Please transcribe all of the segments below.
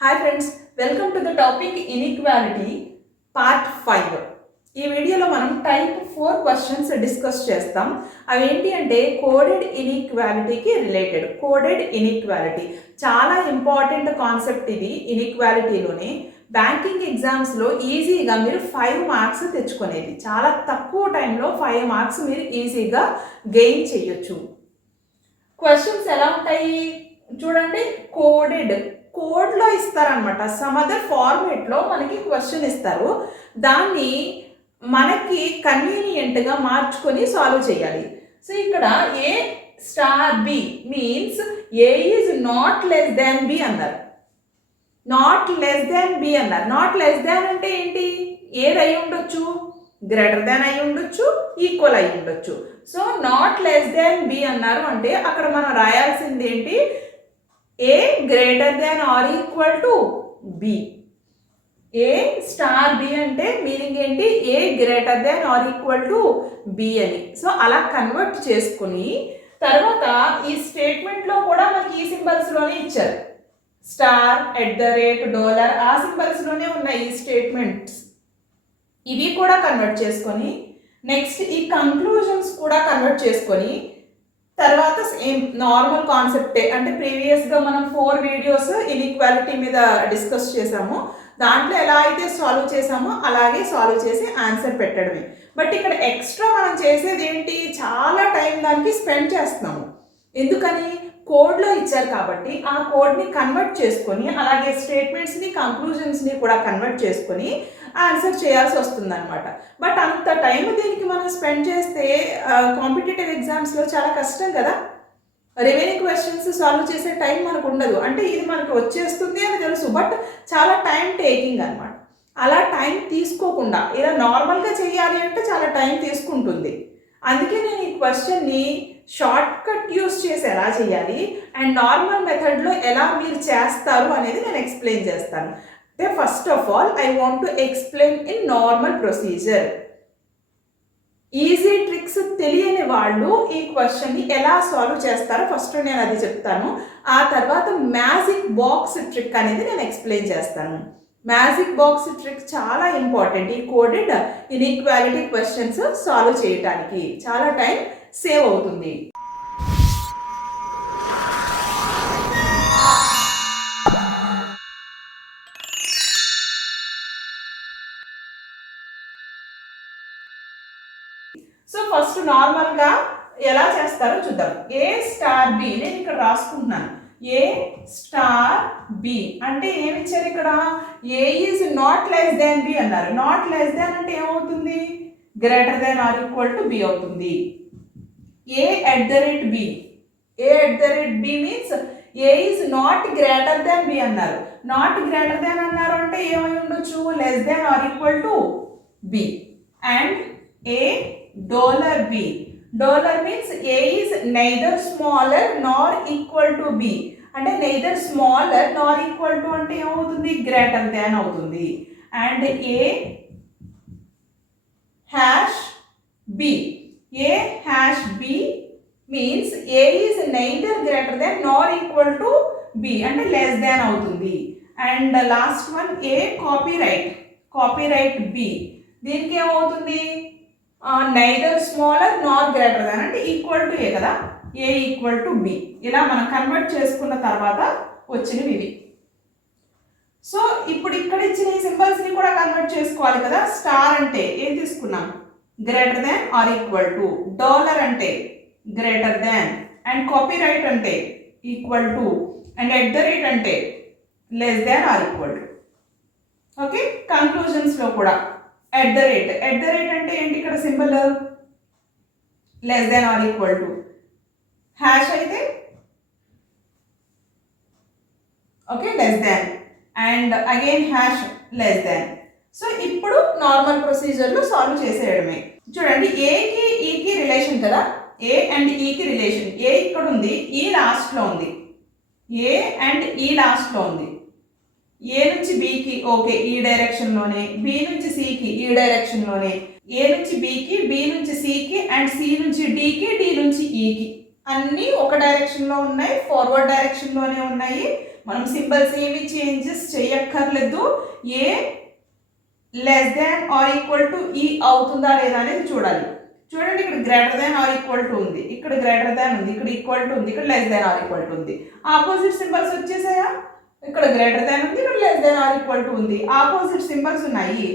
Hi friends, welcome to the topic inequality part 5. ఈ వీడియోలో మనం టైప్ 4 క్వశ్చన్స్ డిస్కస్ చేస్తాం. అవి ఏంటి అంటే కోడెడ్ ఇన్ఈక్వాలిటీకి రిలేటెడ్. కోడెడ్ ఇన్ఈక్వాలిటీ చాలా ఇంపార్టెంట్ కాన్సెప్ట్ ఇది. ఇన్ఈక్వాలిటీలోనే బ్యాంకింగ్ ఎగ్జామ్స్లో ఈజీగా మీరు 5 మార్క్స్ తెచ్చుకునేది. చాలా తక్కువ టైంలో 5 మార్క్స్ మీరు ఈజీగా గెయిన్ చేయొచ్చు. క్వశ్చన్స్ ఎలా ఉంటాయి చూడండి. కోడ్లో ఇస్తారనమాట. సమ్ అదర్ ఫార్మేట్లో మనకి క్వశ్చన్ ఇస్తారు. దాన్ని మనకి కన్వీనియంట్గా మార్చుకొని సాల్వ్ చేయాలి. సో ఇక్కడ A star B means A is not less than B అన్నారు. నాట్ లెస్ దాన్ బి అన్నారు. నాట్ లెస్ దాన్ అంటే ఏంటి? ఏది అయి ఉండొచ్చు? గ్రేటర్ దాన్ అయి ఉండొచ్చు, ఈక్వల్ అయి ఉండొచ్చు. So not less than B అన్నారు అంటే అక్కడ మనం రాయాల్సింది ఏంటి? A greater than or equal to B. A star B అంటే మీనింగ్ ఏంటి? A greater than or equal to B అని. సో అలా కన్వర్ట్ చేసుకుని తర్వాత ఈ స్టేట్మెంట్లో కూడా మనకి ఈ సింబల్స్లోనే ఇచ్చారు. స్టార్, $, ఆ సింబల్స్లోనే ఉన్నాయి ఈ స్టేట్మెంట్స్. ఇవి కూడా కన్వర్ట్ చేసుకొని నెక్స్ట్ ఈ కంక్లూజన్స్ కూడా కన్వర్ట్ చేసుకొని తర్వాత సేమ్ నార్మల్ కాన్సెప్టే అంటే ప్రీవియస్గా మనం 4 వీడియోస్ ఇన్ఈక్వాలిటీ మీద డిస్కస్ చేసాము. దాంట్లో ఎలా అయితే సాల్వ్ చేసామో అలాగే సాల్వ్ చేసి ఆన్సర్ పెట్టడమే. బట్ ఇక్కడ ఎక్స్ట్రా మనం చేసేది ఏంటి? చాలా టైం దానికి స్పెండ్ చేస్తున్నాము. ఎందుకని? కోడ్లో ఇచ్చారు కాబట్టి ఆ కోడ్ని కన్వర్ట్ చేసుకొని అలాగే స్టేట్మెంట్స్ని కంక్లూజన్స్ని కూడా కన్వర్ట్ చేసుకొని ఆన్సర్ చేయాల్సి వస్తుంది అనమాట. బట్ అంత టైం దీనికి మనం స్పెండ్ చేస్తే కాంపిటేటివ్ ఎగ్జామ్స్లో చాలా కష్టం కదా. రిమైనింగ్ క్వశ్చన్స్ సాల్వ్ చేసే టైం మనకు ఉండదు. అంటే ఇది మనకు వచ్చేస్తుంది అని తెలుసు, బట్ చాలా టైం టేకింగ్ అనమాట. అలా టైం తీసుకోకుండా ఇలా నార్మల్గా చేయాలి అంటే చాలా టైం తీసుకుంటుంది. అందుకే నేను ఈ క్వశ్చన్ని షార్ట్ కట్ యూస్ చేసి ఎలా చేయాలి అండ్ నార్మల్ మెథడ్లో ఎలా మీరు చేస్తారు అనేది నేను ఎక్స్ప్లెయిన్ చేస్తాను. అంటే first of all I want to explain in normal procedure. Easy tricks తెలియని వాళ్ళు ఈ క్వశ్చన్ని ఎలా సాల్వ్ చేస్తారో ఫస్ట్ నేను అది చెప్తాను. ఆ తర్వాత మ్యాజిక్ బాక్స్ ట్రిక్ అనేది నేను ఎక్స్ప్లెయిన్ చేస్తాను. మ్యాజిక్ బాక్స్ ట్రిక్ చాలా ఇంపార్టెంట్ ఈ కోడెడ్ ఇన్ఈక్వాలిటీ క్వశ్చన్స్ సాల్వ్ చేయడానికి. చాలా టైం సేవ్ అవుతుంది. సో ఫస్ట్ నార్మల్గా ఎలా చేస్తారో చూద్దాం. ఏ స్టార్ బి నేను ఇక్కడ రాసుకుంటున్నాను. ఏ స్టార్ బి అంటే ఏమి ఇచ్చారు ఇక్కడ? A is not less than B అన్నారు. నాట్ లెస్ దాన్ అంటే ఏమవుతుంది? Greater than or equal to B అవుతుంది. A @ B. A @ B means A is not greater than B అన్నారు. నాట్ గ్రేటర్ దాన్ అన్నారు అంటే ఏమై ఉండొచ్చు? Less than or equal to B. And A $b. Dollar means A is neither smaller nor equal to B. అంటే neither smaller nor equal to అంటే ఏమవుతుంది? greater than అవుతుంది. And A hash B. A hash B means A is neither greater than nor equal to B అంటే less than అవుతుంది. And last one A copyright B. దీనికి ఏమవుతుంది? Neither smaller nor greater దాన్ అంటే equal to ఏ కదా. ఏ equal to B. ఇలా మనం convert చేసుకున్న తర్వాత వచ్చినవి ఇవి. సో ఇప్పుడు ఇక్కడ ఇచ్చిన ఈ సింబల్స్ని కూడా కన్వర్ట్ చేసుకోవాలి కదా. స్టార్ అంటే ఏం తీసుకున్నాం? Greater than or equal to. Dollar అంటే గ్రేటర్ దాన్. అండ్ కాపీరైట్ అంటే ఈక్వల్ టు. అండ్ @ అంటే less than or equal to. Okay. కంక్లూజన్స్లో కూడా @ అంటే ఏంటి? ఇక్కడ symbol less than or equal to. Hash అయితే okay less than. And again hash less than. So ఇప్పుడు నార్మల్ ప్రొసీజర్లో సాల్వ్ చేసేయడమే. చూడండి, ఏకి ఈకి రిలేషన్ కదా. ఏ అండ్ ఈకి రిలేషన్. ఏ ఇక్కడ ఉంది, ఈ లాస్ట్లో ఉంది. ఏ అండ్ ఈ లాస్ట్లో ఉంది. ఏ నుంచి బికి ఓకే ఈ డైరెక్షన్లోనే, బి నుంచి సికి ఈ డైరెక్షన్లోనే, ఏ నుంచి బికి, బి నుంచి సికి, అండ్ సి నుంచి డికి, డి నుంచి ఈకి. అన్నీ ఒక డైరెక్షన్లో ఉన్నాయి, ఫార్వర్డ్ డైరెక్షన్లోనే ఉన్నాయి. మనం సింబల్స్ ఏమి చేంజెస్ చేయక్కర్లేదు. A less than or equal to E అవుతుందా లేదా అనేది చూడాలి. చూడండి, ఇక్కడ greater than or equal to ఉంది, ఇక్కడ గ్రేటర్ దాన్ ఉంది, ఇక్కడ ఈక్వల్ టు ఉంది, ఇక్కడ less than or equal to ఉంది. ఆపోజిట్ సింబల్స్ వచ్చేసాయా? ఇక్కడ గ్రేటర్ దాన్ ఉంది, ఇక్కడ less than or equal to ఉంది. ఆపోజిట్ సింబల్స్ ఉన్నాయి.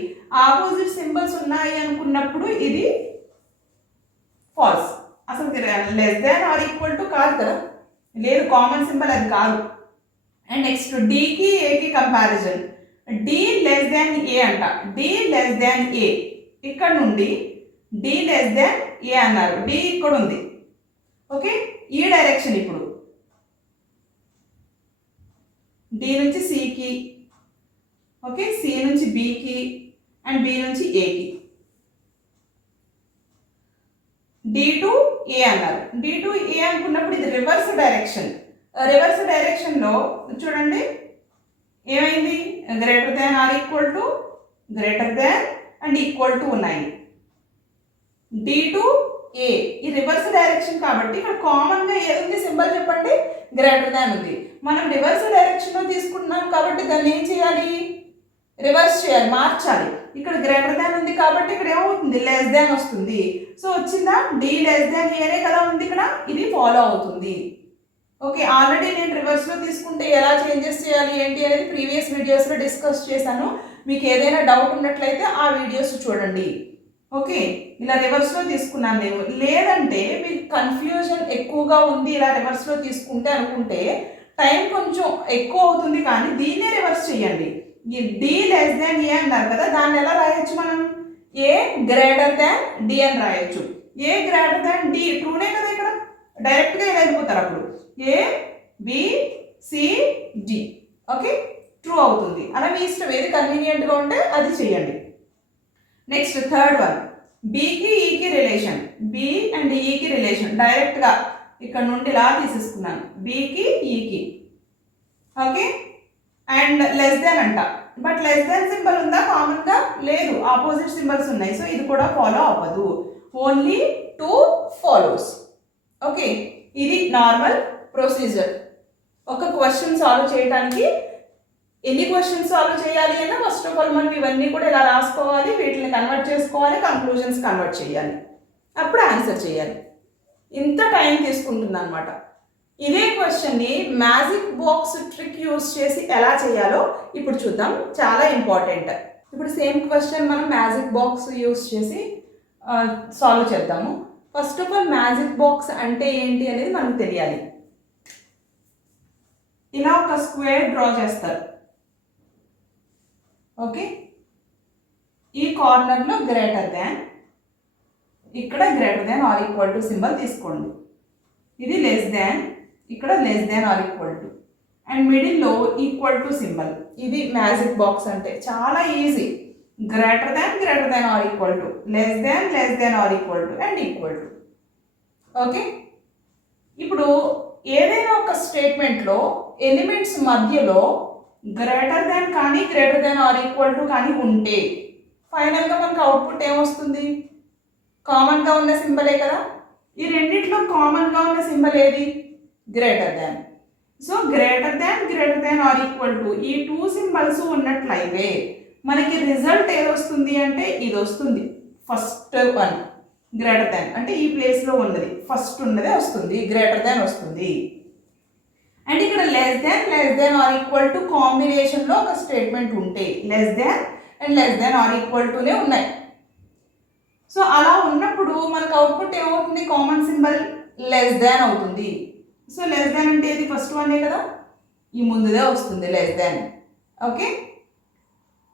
ఆపోజిట్ సింబల్స్ ఉన్నాయి అనుకున్నప్పుడు ఇది ఫాల్స్. అసలు less than or equal to కాదు కదా, లేదు, కామన్ సింబల్ అది కాదు. అండ్ నెక్స్ట్ డికి ఏకి కంపారిజన్. డి లెస్ దాన్ ఏ అంట, డి లెస్ దాన్ ఏ. ఇక్కడ నుండి డి లెస్ దాన్ ఏ అన్నారు, డి ఇక్కడ ఉంది. ఓకే, ఈ డైరెక్షన్ ఇప్పుడు డి నుంచి సికి, ఓకే, సి నుంచి బికి అండ్ బి నుంచి ఏకి. డి టు ఏ అన్నారు, డి టు ఏ అనుకున్నప్పుడు ఇది రివర్స్ డైరెక్షన్. రివర్స్ డైరెక్షన్లో చూడండి ఏమైంది, greater than or equal to, greater than and equal to ఉన్నాయి. డి టు ఏ ఈ రివర్స్ డైరెక్షన్ కాబట్టి ఇక్కడ కామన్గా ఏది ఉంది సింబల్ చెప్పండి, గ్రేటర్ దాన్ ఉంది. మనం రివర్స్ డైరెక్షన్లో తీసుకుంటున్నాం కాబట్టి దాన్ని ఏం చేయాలి, రివర్స్ చేయాలి, మార్చాలి. ఇక్కడ గ్రేటర్ దాన్ ఉంది కాబట్టి ఇక్కడ ఏమవుతుంది, లెస్ దాన్ వస్తుంది. సో వచ్చిందా, డి లెస్ దాన్ ఏనే కదా ఉంది ఇక్కడ, ఇది ఫాలో అవుతుంది. ఓకే, ఆల్రెడీ నేను రివర్స్లో తీసుకుంటే ఎలా చేంజెస్ చేయాలి ఏంటి అనేది ప్రీవియస్ వీడియోస్లో డిస్కస్ చేశాను. మీకు ఏదైనా డౌట్ ఉన్నట్లయితే ఆ వీడియోస్ చూడండి. ఓకే, ఇలా రివర్స్లో తీసుకున్నాను నేను. లేదంటే మీకు కన్ఫ్యూజన్ ఎక్కువగా ఉంది ఇలా రివర్స్లో తీసుకుంటే అనుకుంటే టైం కొంచెం ఎక్కువ అవుతుంది, కానీ దీన్నే రివర్స్ చేయండి. ఈ డి లెస్ దాన్ ఏ అన్నారు కదా, దాన్ని ఎలా రాయొచ్చు మనం, ఏ గ్రేటర్ దాన్ డి అని రాయొచ్చు. ఏ గ్రేటర్ దాన్ డి ట్రూనే కదా, ఇక్కడ డైరెక్ట్గా ఇలా వెళ్ళిపోతారు. అప్పుడు A B C D, okay, true అవుతుంది. అలా మీ ఇష్టం, ఏది కన్వీనియంట్గా ఉంటే అది చేయండి. నెక్స్ట్ థర్డ్ వన్, బికి ఈకి రిలేషన్. బి అండ్ ఈకి రిలేషన్ డైరెక్ట్గా ఇక్కడ నుండి ఇలా తీసేసుకున్నాను, బికి ఈకి. ఓకే, అండ్ లెస్ దాన్ అంట, బట్ లెస్ దాన్ సింబల్ ఉందా కామన్గా, లేదు, ఆపోజిట్ సింబల్స్ ఉన్నాయి. సో ఇది కూడా ఫాలో అవ్వదు, ఓన్లీ టూ ఫాలోస్. ఓకే, ఇది నార్మల్ ప్రొసీజర్. ఒక క్వశ్చన్ సాల్వ్ చేయడానికి ఎన్ని క్వశ్చన్స్ సాల్వ్ చేయాలి అన్నా ఫస్ట్ ఆఫ్ ఆల్ మనం ఇవన్నీ కూడా ఇలా రాసుకోవాలి, వీటిని కన్వర్ట్ చేసుకోవాలి, కంక్లూజన్స్ కన్వర్ట్ చేయాలి, అప్పుడు ఆన్సర్ చేయాలి. ఇంత టైం తీసుకుంటుంది అనమాట. ఇదే క్వశ్చన్ని మ్యాజిక్ బాక్స్ ట్రిక్ యూస్ చేసి ఎలా చేయాలో ఇప్పుడు చూద్దాం, చాలా ఇంపార్టెంట్. ఇప్పుడు సేమ్ క్వశ్చన్ మనం మ్యాజిక్ బాక్స్ యూస్ చేసి సాల్వ్ చేద్దాము. First of all magic box అంటే ఏంటి అనేది మనకు తెలియాలి. ఇలా ఒక స్క్వేర్ డ్రా చేస్తారు. ఓకే, ఈ కార్నర్లో గ్రేటర్ దాన్, ఇక్కడ greater than or equal to symbol తీసుకోండి. ఇది లెస్ దాన్, ఇక్కడ less than or equal to, and మిడిల్లో ఈక్వల్ టు సింబల్. ఇది మ్యాజిక్ బాక్స్ అంటే చాలా easy. Greater than or equal to, less than or equal to and equal to. Okay, ఇప్పుడు ఏదైనా ఒక స్టేట్మెంట్లో ఎలిమెంట్స్ మధ్యలో గ్రేటర్ దాన్ కానీ greater than or equal to కానీ ఉంటే ఫైనల్గా మనకు అవుట్పుట్ ఏమొస్తుంది, కామన్గా ఉన్న సింబలే కదా. ఈ రెండిట్లో కామన్గా ఉన్న సింబల్ ఏది, greater than. So greater than or equal to ఈ టూ సింబల్స్ ఉన్నట్లయితే మనకి రిజల్ట్ ఏది వస్తుంది అంటే ఇది వస్తుంది, ఫస్ట్ వన్ గ్రేటర్ దాన్. అంటే ఈ ప్లేస్లో ఉన్నది ఫస్ట్ ఉన్నదే వస్తుంది, గ్రేటర్ దాన్ వస్తుంది. అండ్ ఇక్కడ less than or equal to కాంబినేషన్లో ఒక స్టేట్మెంట్ ఉంటే లెస్ దాన్ ఆర్ ఈక్వల్ టునే ఉన్నాయి. సో అలా ఉన్నప్పుడు మనకు అవుట్పుట్ ఏమవుతుంది, కామన్ సింబల్ లెస్ దాన్ అవుతుంది. సో లెస్ దాన్ అంటే ఇది ఫస్ట్ వన్నే కదా, ఈ ముందుదే వస్తుంది less than. Okay,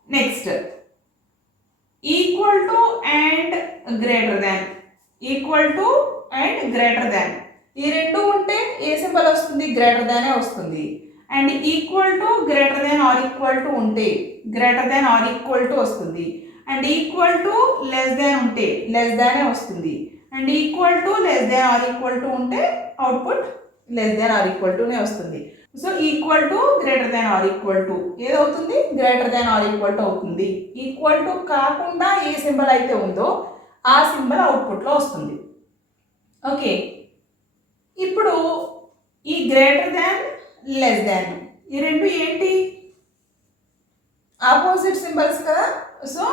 next equal to and greater than, equal to and greater than ఈ రెండు ఉంటే ఏ సింబల్ వస్తుంది, గ్రేటర్ దానే వస్తుంది. And equal to greater than or equal to ఉంటే greater than or equal to వస్తుంది. And equal to less than ఉంటే లెస్ దానే వస్తుంది. And equal to less than or equal to ఉంటే output less than or equal టునే వస్తుంది. So equal to greater than or equal to ఏదవుతుంది, greater than or equal to అవుతుంది. Equal to కాకుండా ఏ సింబల్ అయితే ఉందో ఆ సింబల్ అవుట్పుట్లో వస్తుంది. ఓకే, ఇప్పుడు ఈ గ్రేటర్ దాన్ లెస్ దాన్ ఈ రెండు ఏంటి? ఆపోజిట్ సింబల్స్ కదా, so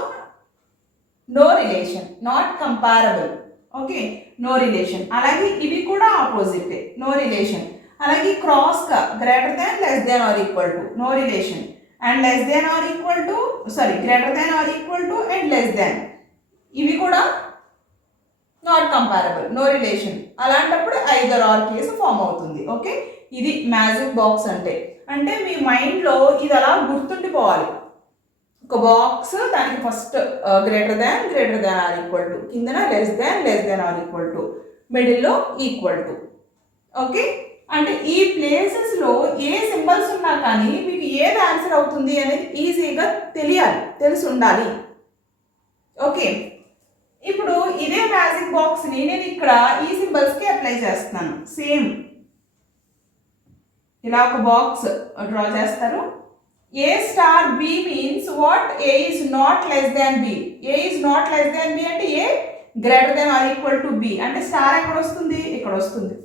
no relation, not comparable. Okay, no relation. అలాగే ఇవి కూడా ఆపోజిటే, నో రిలేషన్. అలాగే క్రాస్గా greater than, less than or equal to, no relation. And less than or equal to, sorry greater than or equal to and less than, ఇవి కూడా not comparable, no relation. అలాంటప్పుడు either or case form అవుతుంది. Okay, ఇది magic box అంటే. అంటే మీ మైండ్లో ఇది అలా గుర్తుండిపోవాలి. ఒక బాక్స్, దానికి first greater than or equal to, కిందన less than or equal to, మిడిల్లో ఈక్వల్ టు. ఓకే, అంటే ఈ ప్లేసెస్లో ఏ సింబల్స్ ఉన్నా కానీ మీకు ఏది ఆన్సర్ అవుతుంది అనేది ఈజీగా తెలిసి ఉండాలి. ఓకే, ఇప్పుడు ఇదే మ్యాజిక్ బాక్స్ని నేను ఇక్కడ ఈ సింబల్స్కి అప్లై చేస్తున్నాను. సేమ్ ఇలా ఒక బాక్స్ డ్రా చేస్తారు. A star B means what? A is not less than B. A is not less than B అంటే A greater than or equal to B. అంటే స్టార్ ఎక్కడ వస్తుంది? ఇక్కడ వస్తుంది.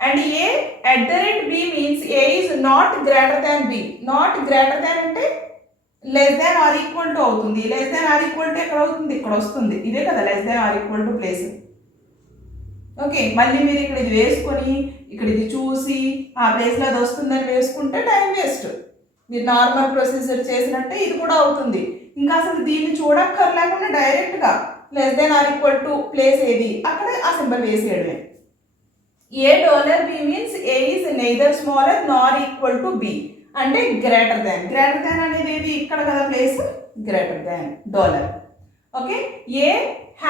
And A at the rate B means A is not greater than B. Not greater than అంటే less than or equal to అవుతుంది. Less than or equal to ఎక్కడ అవుతుంది? ఇక్కడ వస్తుంది. ఇదే కదా less than or equal to place. Okay, మళ్ళీ మీరు ఇక్కడ ఇది వేసుకొని ఇక్కడ ఇది చూసి ఆ ప్లేస్లో అది వస్తుందని వేసుకుంటే టైం వేస్ట్. మీరు నార్మల్ ప్రొసీజర్ చేసినట్టే ఇది కూడా అవుతుంది. ఇంకా అసలు దీన్ని చూడక్కర్లేకుండా డైరెక్ట్గా less than or equal to place ఏది అక్కడ ఆ సింబల్ వేసేయడమే. $A B means A is neither smaller nor equal to B అంటే గ్రేటర్ దాన్ అనేది ఏది? ఇక్కడ కదా place, greater than dollar. Okay,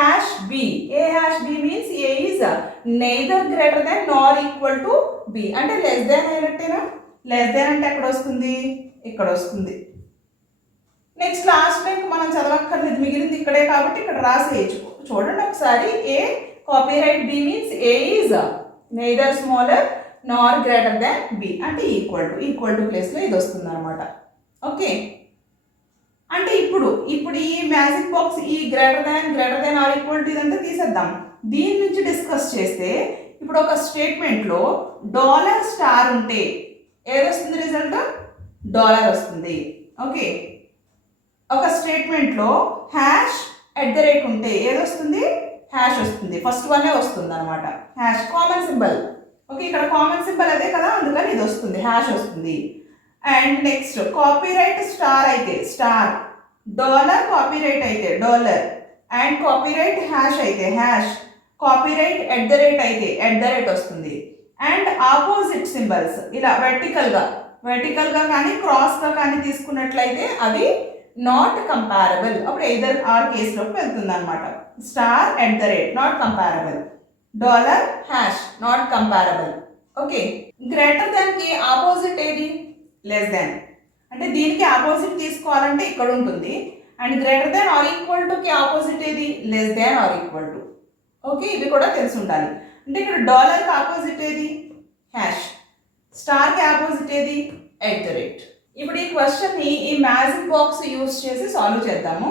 A#B means A is neither greater than nor equal to B అంటే లెస్ దాన్ అయినట్టేనా? Less than అంటే ఎక్కడ వస్తుంది? ఇక్కడ వస్తుంది. నెక్స్ట్ లాస్ట్ లైన్ మనం చదవక్కర్లేదు, మిగిలింది ఇక్కడే కాబట్టి ఇక్కడ రాసేయచ్చు. చూడండి ఒకసారి. A copyright B means A is neither smaller nor greater than B అంటే ఈక్వల్ టు ప్లేస్లో ఇది వస్తుంది అనమాట. ఓకే, అంటే ఇప్పుడు ఈ మ్యాజిక్ బాక్స్ ఈ greater than or equal to ఇదంతా తీసేద్దాం. దీని నుంచి డిస్కస్ చేస్తే ఇప్పుడు ఒక స్టేట్మెంట్లో $స్టార్ ఉంటే ఏదొస్తుంది? రిజల్ట్ డాలర్ వస్తుంది. ఓకే, ఒక స్టేట్మెంట్లో #@ ఉంటే ఏదొస్తుంది? హ్యాష్ వస్తుంది. ఫస్ట్ వన్నే వస్తుంది అనమాట. Hash common symbol. ఓకే, ఇక్కడ కామన్ సింబల్ అదే కదా, అందుకని ఇది వస్తుంది, హ్యాష్ వస్తుంది. అండ్ నెక్స్ట్ కాపీరైట్ స్టార్ అయితే స్టార్, డాలర్ కాపీరైట్ అయితే డాలర్, అండ్ కాపీరైట్ హ్యాష్ అయితే హ్యాష్, కాపీరైట్ @ అయితే @ వస్తుంది. అండ్ ఆపోజిట్ సింబల్స్ ఇలా వెర్టికల్గా కానీ క్రాస్గా కానీ తీసుకున్నట్లయితే అవి నాట్ కంపారబుల్. అప్పుడు ఎయిదర్ ఆర్ కేసులోకి వెళ్తుంది అనమాట. Star @ not comparable, dollar hash not comparable. Okay, greater దాన్కి ఆపోజిట్ ఏది? Less than. అంటే దీనికి ఆపోజిట్ తీసుకోవాలంటే ఇక్కడ ఉంటుంది. And greater than or equal టుకి ఆపోజిట్ ఏది? Less than or equal to. Okay, ఇవి కూడా తెలిసి ఉండాలి. అంటే ఇక్కడ డాలర్కి ఆపోజిట్ ఏది? హ్యాష్. స్టార్కి ఆపోజిట్ ఏది? @. ఇప్పుడు ఈ క్వశ్చన్ని ఈ మ్యాజిక్ బాక్స్ యూస్ చేసి సాల్వ్ చేద్దాము.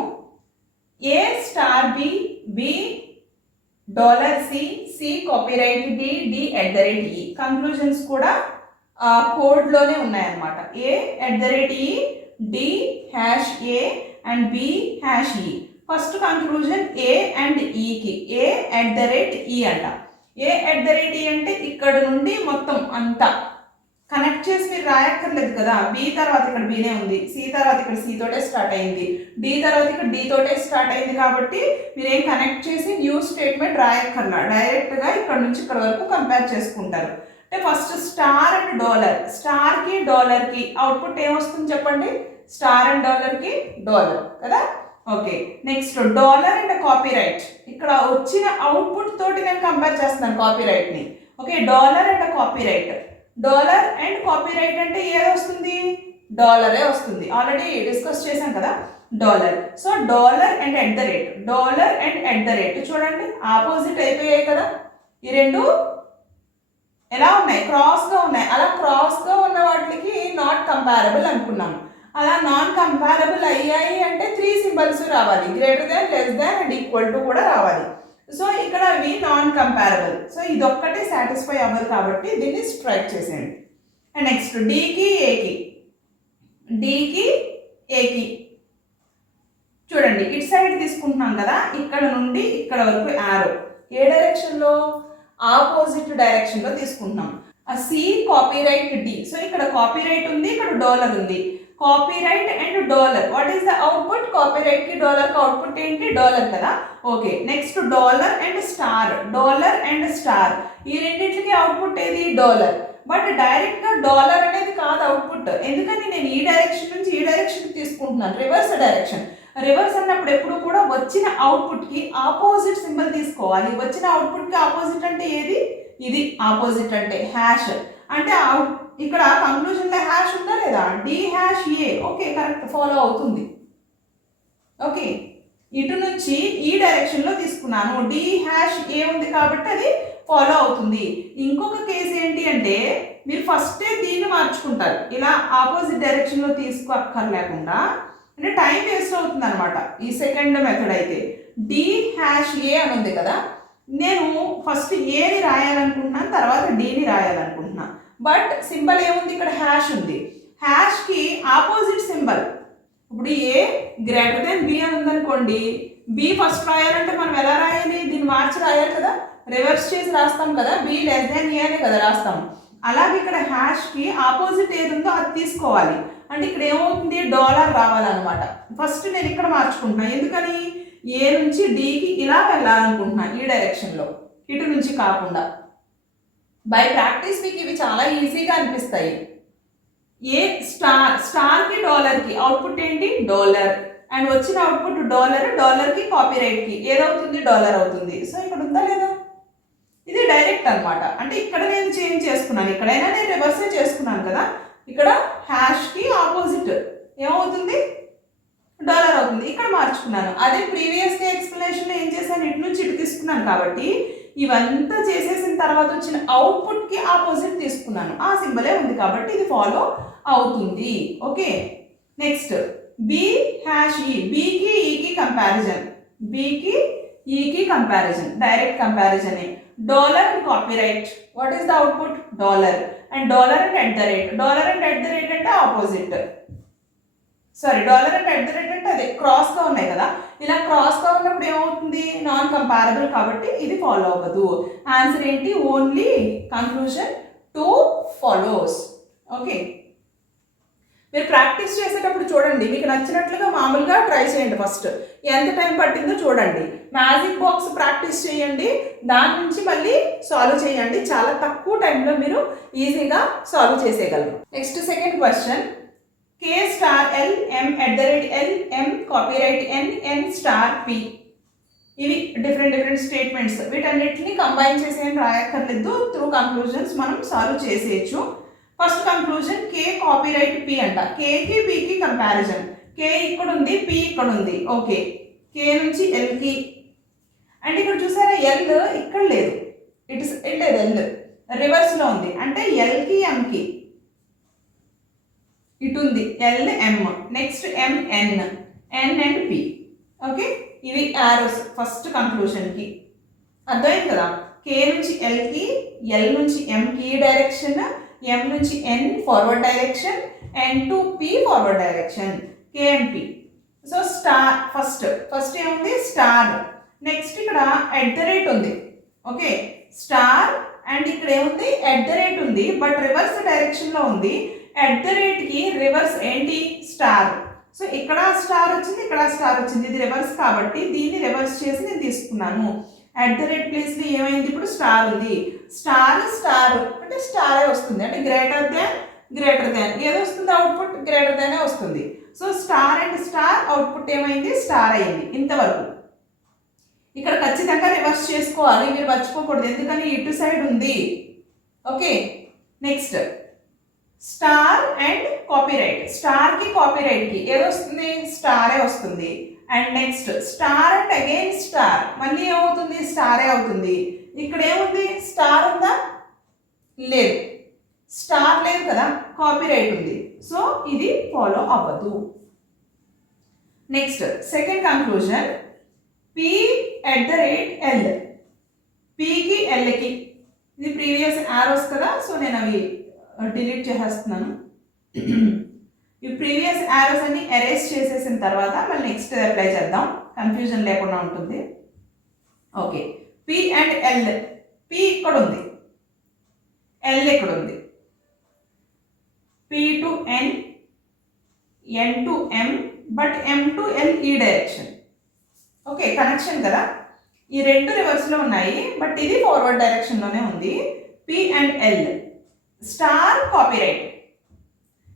A*B, B $C copyright D @E. Conclusions కూడా కోడ్లోనే ఉన్నాయన్నమాట. A@E, D#A and B#E. First conclusion A and Eకి, A@E అంట. A@E అంటే ఇక్కడ నుండి మొత్తం అంతా కనెక్ట్ చేసి మీరు రాయక్కర్లేదు కదా. B తర్వాత ఇక్కడ Bనే ఉంది, C తర్వాత ఇక్కడ C తోటే స్టార్ట్ అయింది, D తర్వాత ఇక్కడ D తోటే స్టార్ట్ అయింది. కాబట్టి మీరేం కనెక్ట్ చేసి న్యూ స్టేట్మెంట్ రాయక్కర్లా, డైరెక్ట్గా ఇక్కడ నుంచి ఇక్కడ వరకు కంపేర్ చేసుకుంటారు. అంటే ఫస్ట్ స్టార్ అండ్ డాలర్, స్టార్కి డాలర్కి అవుట్పుట్ ఏమొస్తుంది చెప్పండి? స్టార్ అండ్ డాలర్కి డాలర్ కదా. Okay, next dollar and copyright. ఇక్కడ వచ్చిన అవుట్పుట్ తోటి నేను కంపేర్ చేస్తున్నాను కాపీరైట్ని. Okay, dollar and copyright. Dollar and copyright అంటే ఏది వస్తుంది? డాలరే వస్తుంది. ఆల్రెడీ డిస్కస్ చేశాం కదా dollar. So dollar and @. Dollar and @. చూడండి ఆపోజిట్ అయిపోయాయి కదా. ఈ రెండు ఎలా ఉన్నాయి? క్రాస్గా ఉన్నాయి. అలా క్రాస్గా ఉన్న వాటికి నాట్ కంపారబుల్ అనుకున్నాము. అలా నాన్ కంపారబుల్ అయ్యాయి అంటే 3 సింబల్స్ రావాలి, greater than, less than and equal to కూడా రావాలి. సో ఇక్కడ అవి నాన్ కంపారబుల్. సో ఇదొక్కటే సాటిస్ఫై అవ్వదు కాబట్టి దీన్ని స్ట్రైక్ చేసేయండి. అండ్ నెక్స్ట్ డికి ఏకి చూడండి ఇటు సైడ్ తీసుకుంటున్నాం కదా, ఇక్కడ నుండి ఇక్కడ వరకు యారో ఏ డైరెక్షన్లో, ఆపోజిట్ డైరెక్షన్లో తీసుకుంటున్నాం. C copyright D. సో ఇక్కడ కాపీరైట్ ఉంది, ఇక్కడ డాలర్ ఉంది. Copyright and dollar, what is the output? Copyright కి డాలర్ కి అవుట్పుట్ ఏంటి? డాలర్ కదా. Okay, next dollar and star, ఈ రెండింటికి అవుట్పుట్ ఏది? డాలర్. బట్ డైరెక్ట్ గా డాలర్ అనేది కాదు అవుట్పుట్, ఎందుకని నేను ఈ డైరెక్షన్ నుంచి ఈ డైరెక్షన్ తీసుకుంటున్నాను, రివర్స్ డైరెక్షన్. రివర్స్ అన్నప్పుడు ఎప్పుడు కూడా వచ్చిన అవుట్పుట్ కి ఆపోజిట్ సింబల్ తీసుకోవాలి. వచ్చిన అవుట్పుట్ కి ఆపోజిట్ అంటే ఏది? ఇది ఆపోజిట్ అంటే హ్యాష్. అంటే ఇక్కడ కంక్లూజన్ లో హ్యాష్ ఉందా లేదా? డి హ్యాష్ ఏ. ఓకే, కరెక్ట్, ఫాలో అవుతుంది. ఓకే, ఇటు నుంచి ఈ డైరెక్షన్ లో తీసుకున్నాను, డి హ్యాష్ ఏ ఉంది కాబట్టి అది ఫాలో అవుతుంది. ఇంకొక కేసు ఏంటి అంటే మీరు ఫస్టే దీన్ని మార్చుకుంటారు, ఇలా ఆపోజిట్ డైరెక్షన్ లో తీసుకోక్కర్లేకుండా, అంటే టైం వేస్ట్ అవుతుంది అనమాట. ఈ సెకండ్ మెథడ్ అయితే డి హ్యాష్ ఏ అని ఉంది కదా, నేను ఫస్ట్ ఏని రాయాలనుకుంటున్నాను, తర్వాత డిని రాయాలనుకుంటున్నాను. బట్ సింబల్ ఏముంది? ఇక్కడ హ్యాష్ ఉంది. హ్యాష్ కి ఆపోజిట్ సింబల్, ఇప్పుడు ఏ గ్రేటర్ దెన్ బి అని ఉందనుకోండి, బి ఫస్ట్ రాయాలంటే మనం ఎలా రాయాలి? దీన్ని మార్చి రాయాలి కదా, రివర్స్ చేసి రాస్తాం కదా, బి లెస్ దెన్ ఏ అనే కదా రాస్తాం. అలాగే ఇక్కడ హ్యాష్ కి ఆపోజిట్ ఏది ఉందో అది తీసుకోవాలి. అంటే ఇక్కడ ఏమవుతుంది? డాలర్ రావాలన్నమాట. ఫస్ట్ నేను ఇక్కడ మార్చుకుంటున్నా, ఎందుకని? ఏ నుంచి డికి ఇలా వెళ్ళాలనుకుంటున్నా, ఈ డైరెక్షన్లో, ఇటు నుంచి కాకుండా. బై ప్రాక్టీస్ మీకు ఇవి చాలా ఈజీగా అనిపిస్తాయి. ఏ స్టార్కి డాలర్కి అవుట్పుట్ ఏంటి? డాలర్. అండ్ వచ్చిన అవుట్పుట్ డాలర్కి కాపీరైట్కి ఏదవుతుంది? డాలర్ అవుతుంది. సో ఇక్కడ ఉందా లేదా? ఇది డైరెక్ట్ అనమాట. అంటే ఇక్కడ నేను చేంజ్ చేసుకున్నాను, ఇక్కడైనా నేను రివర్సే చేసుకున్నాను కదా. ఇక్కడ హ్యాష్కి ఆపోజిట్ ఏమవుతుంది? డాలర్ అవుతుంది. ఇక్కడ మార్చుకున్నాను. అదే ప్రీవియస్గా ఎక్స్ప్లెనేషన్లో ఏం చేశాను? ఇటు నుంచి ఇటు తీసుకున్నాను కాబట్టి ఇవంతా చేసేసిన తర్వాత వచ్చిన అవుట్పుట్కి ఆపోజిట్ తీసుకున్నాను, ఆ సింబలే ఉంది కాబట్టి ఇది ఫాలో అవుతుంది. Okay, next B hash E. బికి ఈకి comparison, direct comparison. Dollar and copyright, what is the output? Dollar. And dollar and at the rate అంటే opposite. Sorry, dollar and at the rate అంటే అదే క్రాస్గా ఉన్నాయి కదా, ఇలా క్రాస్గా ఉన్నప్పుడు ఏమవుతుంది? నాన్ కంపారబుల్ కాబట్టి ఇది ఫాలో అవ్వదు. ఆన్సర్ ఏంటి? Only conclusion 2 follows. ఓకే, మీరు ప్రాక్టీస్ చేసేటప్పుడు చూడండి, మీకు నచ్చినట్లుగా మామూలుగా ట్రై చేయండి. ఫస్ట్ ఎంత టైం పట్టిందో చూడండి, మ్యాజిక్ బాక్స్ ప్రాక్టీస్ చేయండి, దాని నుంచి మళ్ళీ సాల్వ్ చేయండి. చాలా తక్కువ టైంలో మీరు ఈజీగా సాల్వ్ చేసేయగలరు. Next second question, K star L M @L M copyright N star P. ఇవి డిఫరెంట్ స్టేట్మెంట్స్. వీటన్నిటిని కంబైన్ చేసి రాయక్కర్లేదు, త్రూ కంక్లూజన్స్ మనం సాల్వ్ చేసేయచ్చు. First conclusion, K copyright P అంట. Kకి Pకి కంపారిజన్. K ఇక్కడ ఉంది, P ఇక్కడ ఉంది. ఓకే, K నుంచి Lకి. అంటే ఇక్కడ చూసారా, L ఇక్కడ లేదు, ఇటు లేదు, L రివర్స్లో ఉంది. అంటే Lకి Mకి ఇటు ఉంది, L M. Next M N and P. Okay, ఇవి యారోస్ ఫస్ట్ కంక్లూషన్కి. అర్థమైంది కదా? K నుంచి Lకి, L నుంచి Mకి డైరెక్షన్, M నుంచి N forward direction, N to P forward direction, K and P. So star first ఏముంది? స్టార్. నెక్స్ట్ ఇక్కడ ఎట్ ద రేట్ ఉంది. Okay, star and ఇక్కడ ఏముంది? ఎట్ ద రేట్ ఉంది, బట్ రివర్స్ డైరెక్షన్లో ఉంది. ఎట్ ద రేట్కి రివర్స్ ఏంటి? స్టార్. సో ఇక్కడ స్టార్ వచ్చింది, ఇక్కడ స్టార్ వచ్చింది, ఇది రివర్స్ కాబట్టి దీన్ని రివర్స్ చేసి నేను తీసుకున్నాను. ఎట్ ద రేట్ ప్లేస్లో ఏమైంది? ఇప్పుడు స్టార్ ఉంది. స్టార్ అంటే స్టారే వస్తుంది, అంటే గ్రేటర్ దాన్ ఏదో వస్తుంది అవుట్పుట్? గ్రేటర్ దానే వస్తుంది. So star and star output ఏమైంది? స్టార్ అయింది. ఇంతవరకు ఇక్కడ ఖచ్చితంగా రివర్స్ చేసుకోవాలి, మీరు మర్చిపోకూడదు, ఎందుకని ఇటు సైడ్ ఉంది. Okay, next star and copyright. స్టార్కి కాపీరైట్కి ఏదొస్తుంది? స్టారే వస్తుంది. And next star and again star, మళ్ళీ ఏమవుతుంది? స్టారే అవుతుంది. ఇక్కడ ఏముంది? స్టార్ ఉందా? లేదు, స్టార్ లేదు కదా, కాపీరైట్ ఉంది. సో ఇది ఫాలో అవ్వదు. Next second conclusion, P @L. Pకి Lకి ఇది ప్రీవియస్ యారోస్ కదా, సో నేను అవి డిలీట్ చేసేస్తున్నాను. ఈ ప్రీవియస్ యారోస్ అన్ని ఎరేస్ చేసేసిన తర్వాత మళ్ళీ నెక్స్ట్ అప్లై చేద్దాం, కన్ఫ్యూజన్ లేకుండా ఉంటుంది. Okay, P and L. P ఇక్కడ ఉంది, ఎల్ ఇక్కడ ఉంది. P to N, N to M, but M to L ఈ డైరెక్షన్. ఓకే, కనెక్షన్ కదా. ఈ రెండు రివర్స్లో ఉన్నాయి, బట్ ఇది ఫార్వర్డ్ డైరెక్షన్లోనే ఉంది. P and L star copyright.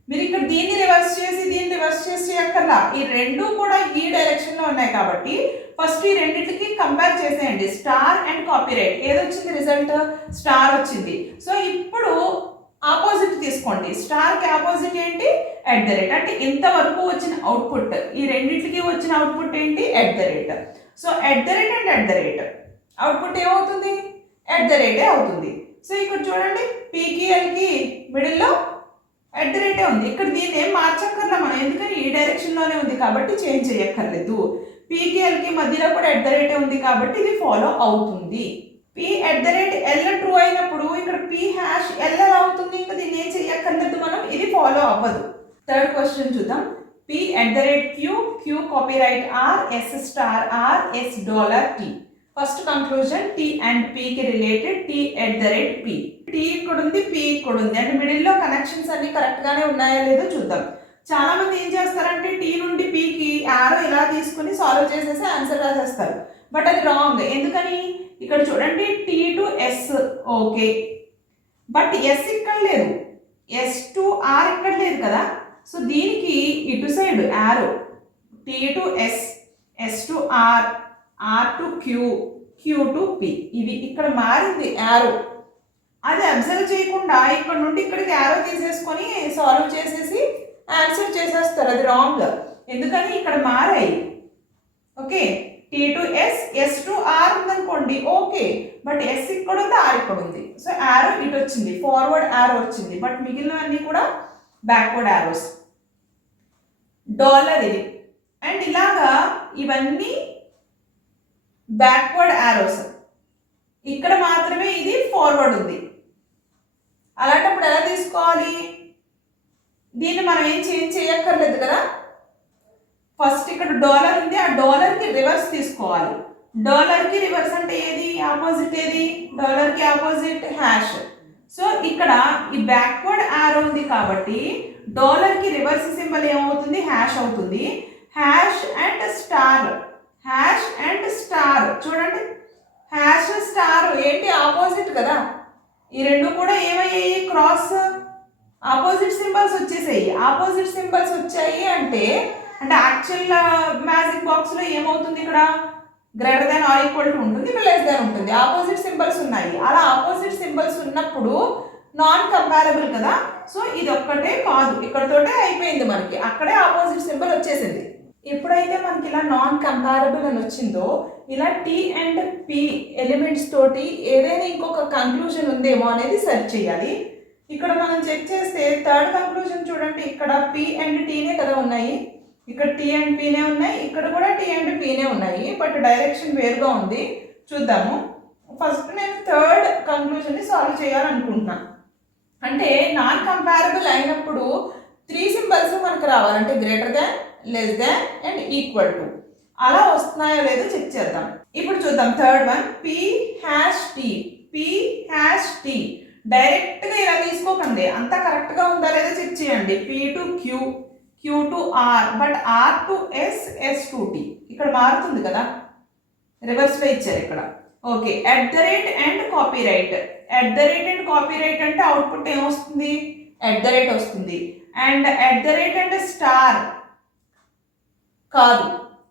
మీరు ఇక్కడ దీన్ని రివర్స్ చేసి దీన్ని రివర్స్ చేసి చేయక్కర్లా, ఈ రెండు కూడా ఈ డైరెక్షన్లో ఉన్నాయి కాబట్టి ఫస్ట్ ఈ రెండింటికి కంపేర్ చేసేయండి, స్టార్ అండ్ కాపీరైట్. ఏదొచ్చింది రిజల్ట్? స్టార్ వచ్చింది. సో ఇప్పుడు ఆపోజిట్ తీసుకోండి. స్టార్కి ఆపోజిట్ ఏంటి? At the rate. అంటే ఇంతవరకు వచ్చిన అవుట్పుట్, ఈ రెండింటికి వచ్చిన అవుట్పుట్ ఏంటి? At the rate. So at the rate and at the rate output ఏమవుతుంది? ఎట్ ద రేటే అవుతుంది. సో ఇక్కడ చూడండి, పీకి ఎల్కి మిడిల్లో ఎట్ ద రేటే ఉంది. ఇక్కడ దీన్ని ఏం మార్చక్కర్లా మనం, ఎందుకని ఈ డైరెక్షన్లోనే ఉంది కాబట్టి చేంజ్ చేయక్కర్లేదు. పీకి ఎల్కి మధ్యలో కూడా ఎట్ ద రేటే ఉంది కాబట్టి ఇది ఫాలో అవుతుంది. P at the rate L true అయినప్పుడు ఇక్కడ పి హ్యాష్ ఎల్ ఎలా అవుతుంది? ఇంకా దీన్ని ఏం చేయక్కర్లేదు మనం, ఇది ఫాలో అవ్వదు. థర్డ్ క్వశ్చన్ చూద్దాం. P at the rate Q, Q copyright R, S star R, S dollar T. First conclusion, T and పీకి related, T at the rate P. T ఇక్కడ ఉంది, పి ఇక్కడ ఉంది, అంటే మిడిల్లో కనెక్షన్స్ అన్ని కరెక్ట్గానే ఉన్నాయో లేదో చూద్దాం. చాలా మంది ఏం చేస్తారంటే టీ నుండి పీకి యారో ఇలా తీసుకుని సాల్వ్ చేసేసి ఆన్సర్ రాసేస్తారు, బట్ అది రాంగ్. ఎందుకని? ఇక్కడ చూడండి, T to S okay, but S ఇక్కడ లేదు, ఎస్ టు ఆర్ ఇక్కడ లేదు కదా. సో దీనికి ఇటు side arrow T to S, S to R, R to Q, Q to P. ఇది ఇక్కడ మారింది యారో. అది అబ్జర్వ్ చేయకుండా ఇక్కడ నుండి ఇక్కడికి యారో తీసేసుకొని సాల్వ్ చేసేసి ఆన్సర్ చేసేస్తారు, అది రాంగ్. ఎందుకని? ఇక్కడ మారాయి. Okay, T to S, S to R ఉందనుకోండి ఓకే, బట్ ఎస్ ఇక్కడ ఉంది, ఆర్ ఇక్కడ ఉంది. సో యారో ఇటు వచ్చింది, ఫార్వర్డ్ యారో వచ్చింది, బట్ మిగిలినవన్నీ కూడా బ్యాక్వర్డ్ యారోస్. డాలర్ ఇది, అండ్ ఇలాగా ఇవన్నీ బ్యాక్వర్డ్ యారోస్. ఇక్కడ మాత్రమే ఇది ఫార్వర్డ్ ఉంది. అలాంటప్పుడు ఎలా తీసుకోవాలి? దీన్ని మనం ఏం చేంజ్ చేయక్కర్లేదు కదా. ఫస్ట్ ఇక్కడ డాలర్ ఉంది, ఆ డాలర్కి రివర్స్ తీసుకోవాలి. డాలర్కి రివర్స్ అంటే ఏది? ఆపోజిట్ ఏది? డాలర్కి ఆపోజిట్ హ్యాష్. సో ఇక్కడ ఈ బ్యాక్వర్డ్ యారో ఉంది కాబట్టి డాలర్కి రివర్స్ సింబల్ ఏమవుతుంది? హ్యాష్ అవుతుంది. Hash and star, hash and star. చూడండి, హ్యాష్ స్టార్ ఏంటి? ఆపోజిట్ కదా. ఈ రెండు కూడా ఏమయ్యాయి? క్రాస్, ఆపోజిట్ సింబల్స్ వచ్చేసాయి. ఆపోజిట్ సింబల్స్ వచ్చాయి అంటే యాక్చువల్ మ్యాజిక్ బాక్స్లో ఏమవుతుంది? ఇక్కడ greater than or equal to ఉంటుంది, ఇక్కడ లెస్ దాన్ ఉంటుంది. ఆపోజిట్ సింబల్స్ ఉన్నాయి. అలా ఆపోజిట్ సింబల్స్ ఉన్నప్పుడు నాన్ కంపారబుల్ కదా. సో ఇది ఒక్కటే కాదు, ఇక్కడతోటే అయిపోయింది మనకి, అక్కడే ఆపోజిట్ సింబల్ వచ్చేసింది. ఎప్పుడైతే మనకి ఇలా నాన్ కంపారబుల్ అని వచ్చిందో, ఇలా టీ అండ్ పి ఎలిమెంట్స్ తోటి ఏదైనా ఇంకొక కంక్లూజన్ ఉందేమో అనేది సెర్చ్ చేయాలి. ఇక్కడ మనం చెక్ చేస్తే థర్డ్ కంక్లూజన్ చూడండి, ఇక్కడ పి అండ్ టీనే కదా ఉన్నాయి, ఇక్కడ టీ అండ్ పీనే ఉన్నాయి, ఇక్కడ కూడా టీ అండ్ పీనే ఉన్నాయి, బట్ డైరెక్షన్ వేరుగా ఉంది. చూద్దాము. ఫస్ట్ నేను థర్డ్ కంక్లూజన్ని సాల్వ్ చేయాలనుకుంటున్నాను. అంటే నాన్ కంపారబుల్ అయినప్పుడు 3 సింబల్స్ మనకు రావాలంటే greater than, less than and equal to. అలా వస్తున్నాయో లేదో చెక్ చేద్దాం. ఇప్పుడు చూద్దాం third one, P hash T. P hash T డైరెక్ట్గా ఇలా తీసుకోకండి, అంతా కరెక్ట్గా ఉందా లేదా చెక్ చేయండి. P to Q, Q to R, but R to S, S to T. ఇక్కడ మారుతుంది కదా, రివర్స్లో ఇచ్చారు ఇక్కడ. Okay, at the rate and copyright. At the rate and copyright అంటే అవుట్పుట్ ఏమొస్తుంది? ఎట్ ద రేట్ వస్తుంది. And at the rate and star కాదు,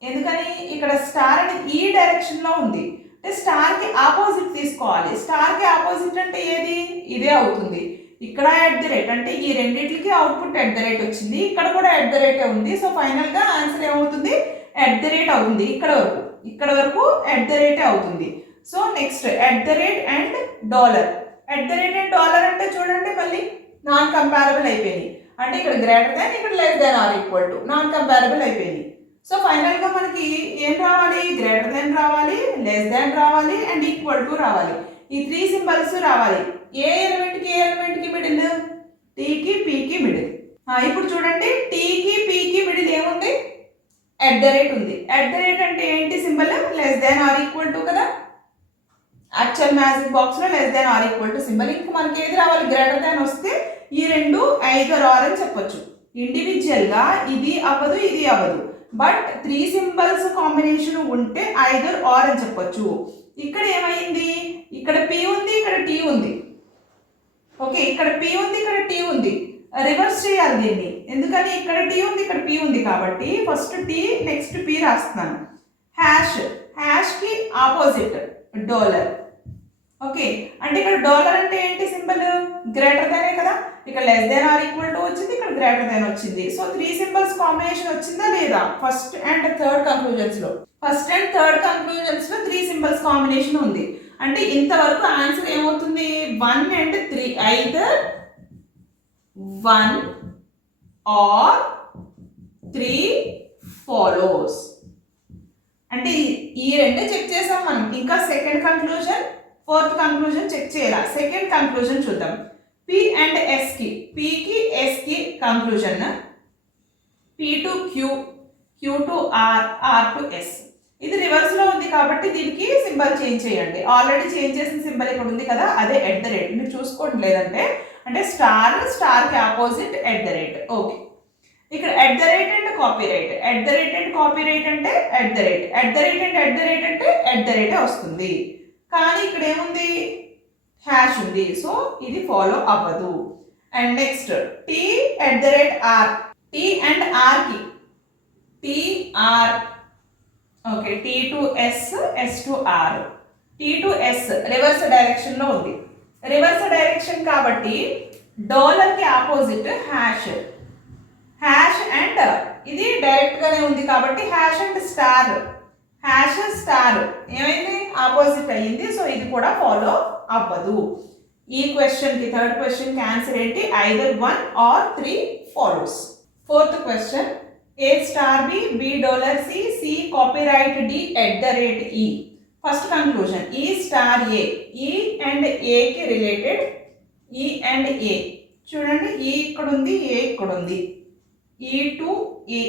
ఎందుకని? ఇక్కడ స్టార్ అనేది ఈ డైరెక్షన్లో ఉంది, అంటే స్టార్కి ఆపోజిట్ తీసుకోవాలి. స్టార్కి ఆపోజిట్ అంటే ఏది? ఇదే అవుతుంది. ఇక్కడ ఎట్ ది రేట్ అంటే ఈ రెండింటికి అవుట్పుట్ ఎట్ ద రేట్ వచ్చింది, ఇక్కడ కూడా ఎట్ ద రేటే ఉంది. సో ఫైనల్గా ఆన్సర్ ఏమవుతుంది? ఎట్ ద రేట్ అవుతుంది. ఇక్కడ వరకు ఎట్ ద రేటే అవుతుంది. So next at the rate and dollar. At the rate and dollar అంటే చూడండి మళ్ళీ నాన్ కంపారబుల్ అయిపోయింది, అంటే ఇక్కడ గ్రేటర్ దాన్, ఇక్కడ less than or equal to, non comparable అయిపోయింది. సో ఫైనల్గా మనకి ఏం రావాలి? గ్రేటర్ దాన్ రావాలి, లెస్ దాన్ రావాలి అండ్ ఈక్వల్ టు రావాలి. ఈ 3 సింబల్స్ రావాలి. ఏ ఎలిమెంట్కి మిడిల్? టీకి పీకి మిడిల్. ఇప్పుడు చూడండి, టీకి పీకి మిడిల్ ఏముంది? ఎట్ ద రేట్ ఉంది. ఎట్ ద రేట్ అంటే ఏంటి symbol? Less than or equal to కదా. యాక్చువల్ మ్యాజిక్ బాక్స్ లో less than or equal to symbol. ఇంకా మనకి ఏది రావాలి? గ్రేటర్ దాన్ వస్తే ఈ రెండు ఐదర్ ఆర్ అని చెప్పొచ్చు. ఇండివిజువల్ గా ఇది అవ్వదు, ఇది అవ్వదు. బట్ 3 సింబల్స్ కాంబినేషన్ ఉంటే ఐదర్ ఆర్ అని చెప్పొచ్చు. ఇక్కడ ఏమైంది? ఇక్కడ పి ఉంది, ఇక్కడ టీ ఉంది. ఓకే, ఇక్కడ పి ఉంది, ఇక్కడ టీ ఉంది. రివర్స్ చేయాలి దీన్ని. ఎందుకని? ఇక్కడ టీ ఉంది, ఇక్కడ పి ఉంది కాబట్టి ఫస్ట్ టీ నెక్స్ట్ పి రాస్తున్నాను. హ్యాష్, హ్యాష్ కి ఆపోజిట్ డాలర్. ఓకే, అంటే ఇక్కడ డాలర్ అంటే ఏంటి సింబల్? గ్రేటర్ దానే కదా. ఇక్కడ less than or equal to వచ్చింది, ఇక్కడ గ్రేటర్ దాన్ వచ్చింది. సో 3 సింబల్స్ కాంబినేషన్ వచ్చిందా లేదా? ఫస్ట్ అండ్ థర్డ్ కంక్లూజన్స్ లో 3 సింబల్స్ కాంబినేషన్ ఉంది. అంటే ఇంతవరకు ఆన్సర్ ఏమవుతుంది? 1 and 3 ఐదర్ 1 or 3 follows. అంటే ఈ రెండే చెక్ చేసాం మనం. ఇంకా second conclusion, fourth conclusion check చేయాలి. సెకండ్ కంక్లూజన్ చూద్దాం. పి అండ్ ఎస్ కి, పి కి ఎస్ కి conclusion P to Q, Q to R, R to S. ఇది రివర్స్ లో ఉంది కాబట్టి దీనికి సింబల్ చేంజ్ చేయండి. ఆల్రెడీ చేంజ్ చేసిన సింబల్ ఇక్కడ ఉంది కదా, అదే ఎట్ ద రేట్. మీరు చూసుకోండి, లేదంటే అంటే స్టార్, స్టార్ కి opposite at the rate. Okay, ఇక్కడ at the rate and copyright, at the rate and copyright అంటే at the rate, at the rate and at the rate అంటే at the రేటే వస్తుంది. కానీ ఇక్కడ ఏముంది? Hash ఉంది. సో ఇది ఫాలో అవ్వదు. And next T at the rate R, T and R కి T R. Okay, T to S, S to R. T to S reverse direction లో ఉంది. రివర్స్ డైరెక్షన్ కాబట్టి డాలర్ కి ఆపోజిట్ హ్యాష్, హ్యాష్ అండ్ ఇది direct గానే ఉంది కాబట్టి hash and star, hash star ఏమైంది? ఆపోజిట్ అయ్యింది. సో ఇది కూడా ఫాలో అవ్వదు. ఈ క్వశ్చన్ కి, థర్డ్ క్వశ్చన్ కి ఆన్సర్ ఏంటి? Either 1 or 3 follows. Fourth question, A star B, B dollar C, C copyright D at the rate E. First conclusion, E star A, E and ఏ కి related. ఈ and ఏ చూడండి, ఈ ఇక్కడ ఉంది, ఏ ఇక్కడ ఉంది. ఈ టు ఏ.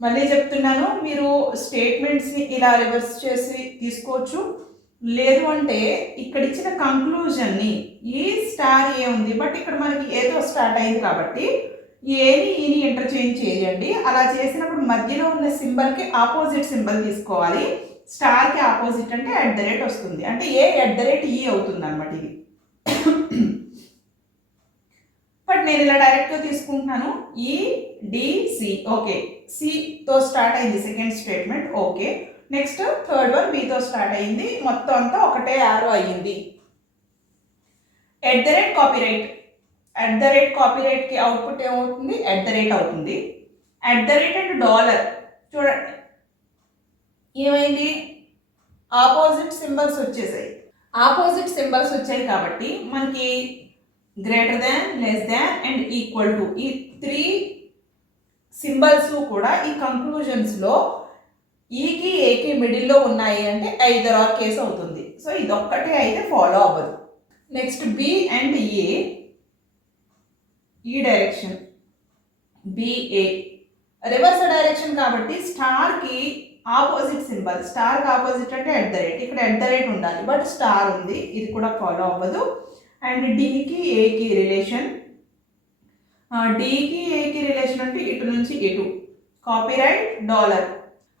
మళ్ళీ చెప్తున్నాను, మీరు స్టేట్మెంట్స్ని ఇలా రివర్స్ చేసి తీసుకోవచ్చు. లేదు అంటే ఇక్కడ ఇచ్చిన కంక్లూజన్ని, ఈ స్టార్ ఏ ఉంది బట్ ఇక్కడ మనకి ఏదో స్టార్ట్ అయింది కాబట్టి ఏని ఈని ఇంటర్చేంజ్ చేయండి. అలా చేసినప్పుడు మధ్యలో ఉన్న సింబల్కి ఆపోజిట్ సింబల్ తీసుకోవాలి. స్టార్కి ఆపోజిట్ అంటే ఎట్ ద రేట్ వస్తుంది. అంటే ఏ ఎట్ ద రేట్ ఈ అవుతుంది అనమాట ఇది. బట్ నేను ఇలా డైరెక్ట్గా తీసుకుంటున్నాను. ఈ డిసి. ఓకే, సితో స్టార్ట్ అయింది second statement. Okay, next third one బితో స్టార్ట్ అయింది. మొత్తం అంతా ఒకటే యారో అయ్యింది. At the rate copyright, at the rate copyright కి అవుట్పుట్ ఏమవుతుంది? ఎట్ ద రేట్ అవుతుంది. At the rate and dollar చూడండి ఏమైంది? ఆపోజిట్ సింబల్స్ వచ్చేసాయి. ఆపోజిట్ సింబల్స్ వచ్చాయి కాబట్టి మనకి greater than, less than and equal to ఈ 3 సింబల్స్ కూడా ఈ కంక్లూజన్స్లో ఈకి ఏకి మిడిల్లో ఉన్నాయి అంటే ఐదర్ ఆర్ కేసు అవుతుంది. సో ఇదొక్కటే అయితే ఫాలో అవ్వదు. నెక్స్ట్ బి అండ్ ఏ, ఈ డైరెక్షన్ బిఏ రివర్స్ డైరెక్షన్ కాబట్టి స్టార్కి ఆపోజిట్ సింబల్, స్టార్కి ఆపోజిట్ అంటే ఎట్ ద రేట్. ఇక్కడ ఎట్ ద రేట్ ఉండాలి బట్ స్టార్ ఉంది, ఇది కూడా ఫాలో అవ్వదు. అండ్ డికి ఏకి రిలేషన్, డికి ఏకి రిలేషన్ అంటే ఇటు నుంచి ఇటు. Copyright dollar,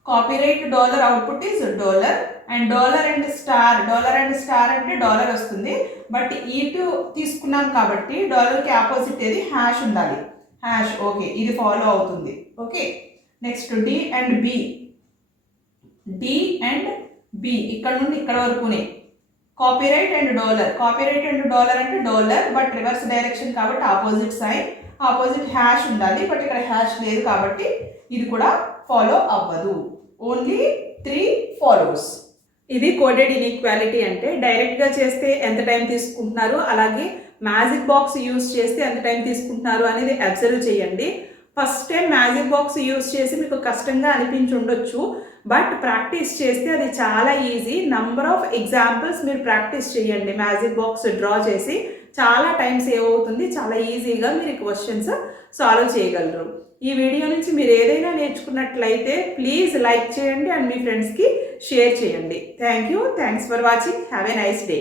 copyright dollar output is dollar. And dollar and star, dollar and star అంటే డాలర్ వస్తుంది బట్ ఇటు తీసుకున్నాం కాబట్టి డాలర్కి ఆపోజిట్ ఏది? హ్యాష్ ఉండాలి. హ్యాష్. ఓకే, ఇది ఫాలో అవుతుంది. Okay, next D and B, D and B ఇక్కడ నుండి ఇక్కడ వరకునే. Copyright and dollar, copyright and dollar అంటే డాలర్ బట్ రివర్స్ డైరెక్షన్ కాబట్టి ఆపోజిట్ సైడ్, ఆపోజిట్ హ్యాష్ ఉండాలి బట్ ఇక్కడ హ్యాష్ లేదు కాబట్టి ఇది కూడా ఫాలో అవ్వదు. Only 3 follows. ఇది కోడెడ్ ఇన్ఈక్వాలిటీ అంటే డైరెక్ట్గా చేస్తే ఎంత టైం తీసుకుంటున్నారు, అలాగే మ్యాజిక్ బాక్స్ యూజ్ చేస్తే ఎంత టైం తీసుకుంటున్నారు అనేది అబ్జర్వ్ చేయండి. First time magic box use చేసి మీకు కష్టంగా అనిపించి ఉండొచ్చు. బట్ ప్రాక్టీస్ చేస్తే అది చాలా ఈజీ. నంబర్ ఆఫ్ ఎగ్జాంపుల్స్ మీరు ప్రాక్టీస్ చేయండి, మ్యాజిక్ బాక్స్ డ్రా చేసి చాలా టైం సేవ్ అవుతుంది. చాలా ఈజీగా మీరు క్వశ్చన్స్ సాల్వ్ చేయగలరు. ఈ వీడియో నుంచి మీరు ఏదైనా నేర్చుకున్నట్లయితే ప్లీజ్ లైక్ చేయండి అండ్ మీ ఫ్రెండ్స్కి షేర్ చేయండి. Thanks for watching. Have a nice day.